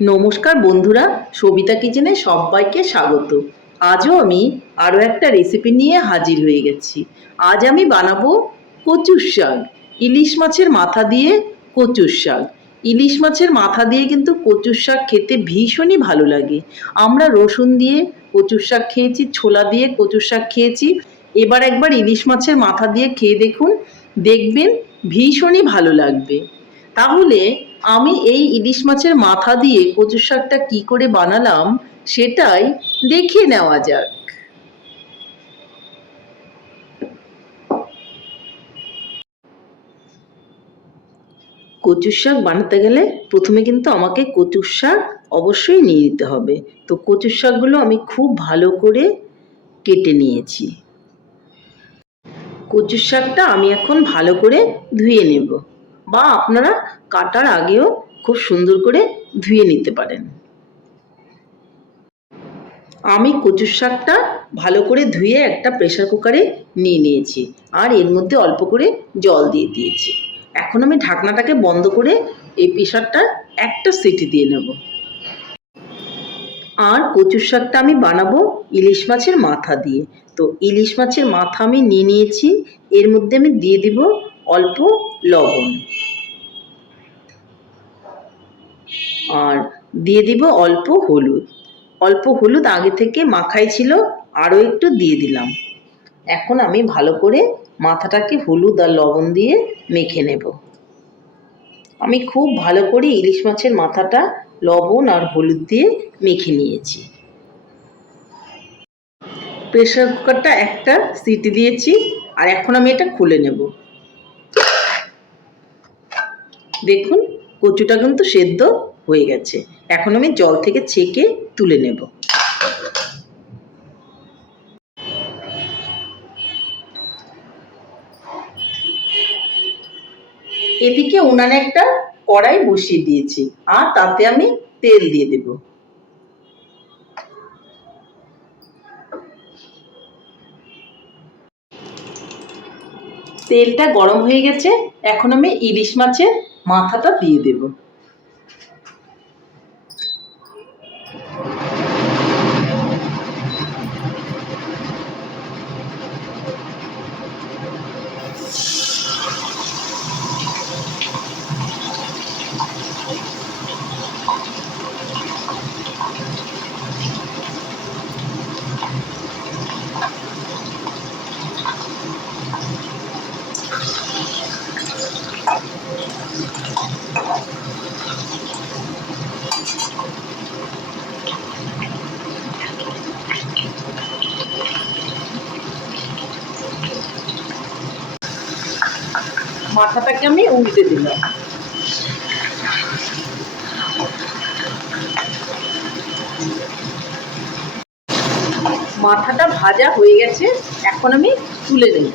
নমস্কার বন্ধুরা, সবিতা কিচেনে সবাইকে স্বাগত। আজও আমি আরও একটা রেসিপি নিয়ে হাজির হয়ে গেছি। আজ আমি বানাবো কচুর শাক। ইলিশ মাছের মাথা দিয়ে কচুর শাক। ইলিশ মাছের মাথা দিয়ে কিন্তু কচুর শাক খেতে ভীষণই ভালো লাগে। আমরা রসুন দিয়ে কচুর শাক খেয়েছি, ছোলা দিয়ে কচুর শাক খেয়েছি। এবার একবার ইলিশ মাছের মাথা দিয়ে খেয়ে দেখুন, দেখবেন ভীষণই ভালো লাগবে। তাহলে আমি এই ইলিশ মাছের মাথা দিয়ে কচু শাকটা কি করে বানালাম সেটাই দেখে নেওয়া যাক। কচুর শাক বানাতে গেলে প্রথমে কিন্তু আমাকে কচুর শাক অবশ্যই নিয়ে নিতে হবে। তো কচুর শাকগুলো আমি খুব ভালো করে কেটে নিয়েছি। কচুর শাকটা আমি এখন ভালো করে ধুয়ে নেব। বা আপনারা কাটার আগেও খুব সুন্দর করে ধুয়ে নিতে পারেন। আমি কচুর শাকটা ভালো করে ধুয়ে একটা প্রেসার কুকারে নিয়ে নিয়েছি আর এর মধ্যে অল্প করে জল দিয়ে দিয়েছি। এখন আমি ঢাকনাটাকে বন্ধ করে এই প্রেশারটা একটা সিটি দিয়ে নেব। আর কচুর শাকটা আমি বানাবো ইলিশ মাছের মাথা দিয়ে। তো ইলিশ মাছের মাথা আমি নিয়ে নিয়েছি, এর মধ্যে আমি দিয়ে দিব অল্প লবণ। আর দিয়ে দিব অল্প হলুদ। অল্প হলুদ আগে থেকে মাখাই ছিল, আরও একটু দিয়ে দিলাম। এখন আমি ভালো করে মাথাটাকে হলুদ আর লবণ দিয়ে মেখে নেব। আমি খুব ভালো করে ইলিশ মাছের মাথাটা লবণ আর হলুদ দিয়ে মেখে নিয়েছি। প্রেশার কুকারটা একটা সিটি দিয়েছি আর এখন আমি এটা খুলে নেব। দেখুন, কচুটা কিন্তু সেদ্ধ। হয়ে গেছে। এখন আমি জল থেকে ছেঁকে তুলে নেব। এদিকে উনানে একটা কড়াই বসিয়ে দিয়েছি, আর তাতে আমি তেল দিয়ে দেব। তেলটা গরম হয়ে গেছে, এখন আমি ইলিশ মাছের মাথাটা দিয়ে দেবো। মাথাটাকে আমি উল্টে দিলাম। মাথাটা ভাজা হয়ে গেছে, এখন আমি তুলে নেব।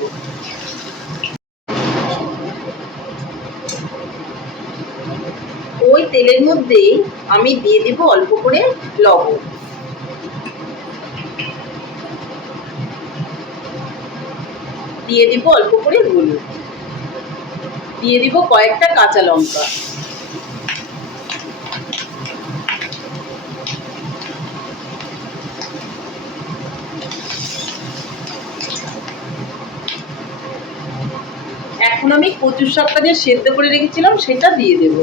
ওই তেলের মধ্যেই আমি দিয়ে দেব অল্প করে লবণ। দিয়ে দিব অল্প করে হলুদ। দিয়ে দিব কয়েকটা কাঁচা লঙ্কা। এখন আমি কচুর শাকটা যে সেদ্ধ করে রেখেছিলাম, সেটা দিয়ে দেব।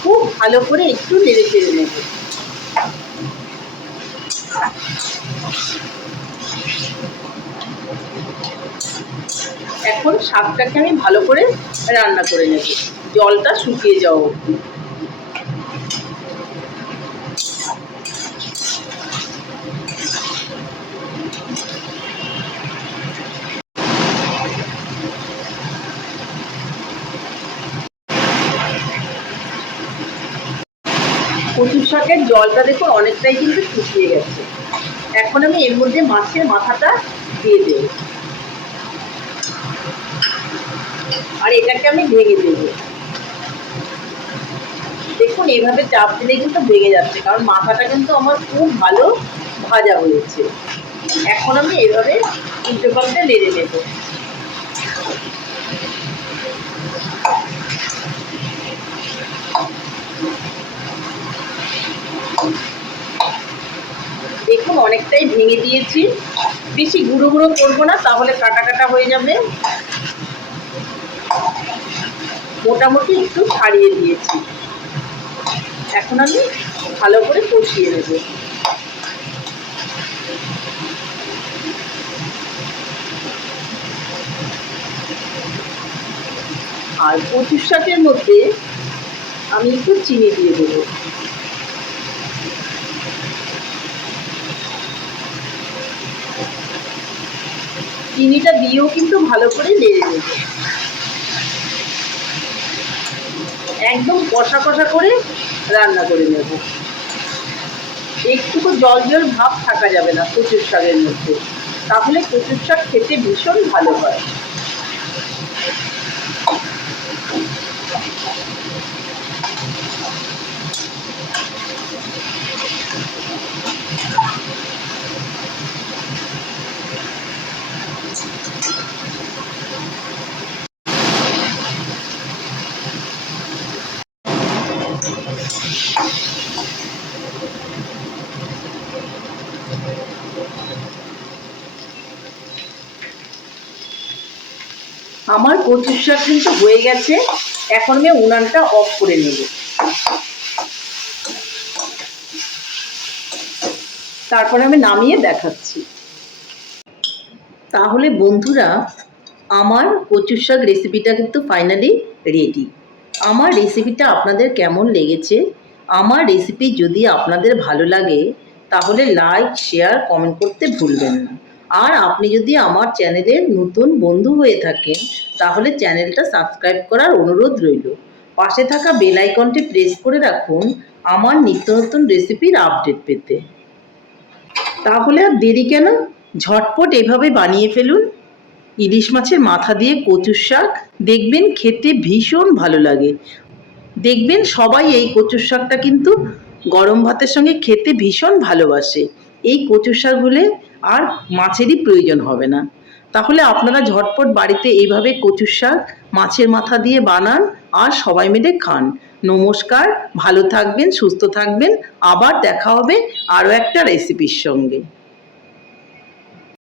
খুব ভালো করে একটু নেড়ে চেড়ে নেব। এখন শাকটাকে আমি ভালো করে রান্না করে নেব। জলটা শুকিয়ে যাওয়া অবধি। কচুর শাকের জলটা দেখুন অনেকটাই কিন্তু শুকিয়ে গেছে। এখন আমি এর মধ্যে মাছের মাথাটা দিয়ে দেব। আর এটাকে আমি ভেঙে দেবো। দেখুন এইভাবে চাপ দিলে কিন্তু ভেঙে যাচ্ছে, কারণ মাথাটা কিন্তু আমার খুব ভালো ভাজা হয়েছে। এখন আমি এইভাবে উল্টে পাল্টে নেড়ে নেব। দেখুন অনেকটাই ভেঙে দিয়েছি। বেশি গুঁড়ো গুঁড়ো করব না, তাহলে কাটা কাটা হয়ে যাবে। মোটামুটি একটু ছাড়িয়ে দিয়েছি। এখন আমি ভালো করে কষিয়ে নেব। আর কচুর শাকের মধ্যে আমি একটু চিনি দিয়ে দেবো। চিনিটা দিয়েও কিন্তু ভালো করে নেড়ে নেব। একদম কষা কষা করে রান্না করে নেব। একটুকু জল জল ভাব থাকা যাবে না কচুর শাকের মধ্যে। তাহলে কচুর শাক খেতে ভীষণ ভালো হয়। আমার কচুর শাক কিন্তু হয়ে গেছে। এখন আমি উনানটা অফ করে নেব। তারপরে আমি নামিয়ে দেখাচ্ছি। তাহলে বন্ধুরা, আমার কচুর শাক রেসিপিটা কিন্তু ফাইনালি রেডি আমার রেসিপিটা আপনাদের কেমন লেগেছে? আমার রেসিপি যদি আপনাদের ভালো লাগে, তাহলে লাইক শেয়ার কমেন্ট করতে ভুলবেন না। আর আপনি যদি আমার চ্যানেলের নতুন বন্ধু হয়ে থাকেন, তাহলে চ্যানেলটা সাবস্ক্রাইব করার অনুরোধ রইল। পাশে থাকা বেল আইকনটি প্রেস করে রাখুন আমার নিত্য নতুন রেসিপির আপডেট পেতে। তাহলে আর দেরি কেন? ঝটপট এভাবে বানিয়ে ফেলুন। ইলিশ মাছের মাথা দিয়ে কচুর শাক দেখবেন খেতে ভীষণ ভালো লাগে। দেখবেন সবাই এই কচুর শাকটা কিন্তু গরম ভাতের সঙ্গে খেতে ভীষণ ভালোবাসে। এই কচুর শাকগুলো আর মাছেরই প্রয়োজন হবে না। তাহলে আপনারা ঝটপট বাড়িতে এইভাবে কচুর শাক, মাছের মাথা দিয়ে বানান আর সবাই মিলে খান। নমস্কার, ভালো থাকবেন, সুস্থ থাকবেন। আবার দেখা হবে আরও একটা রেসিপির সঙ্গে।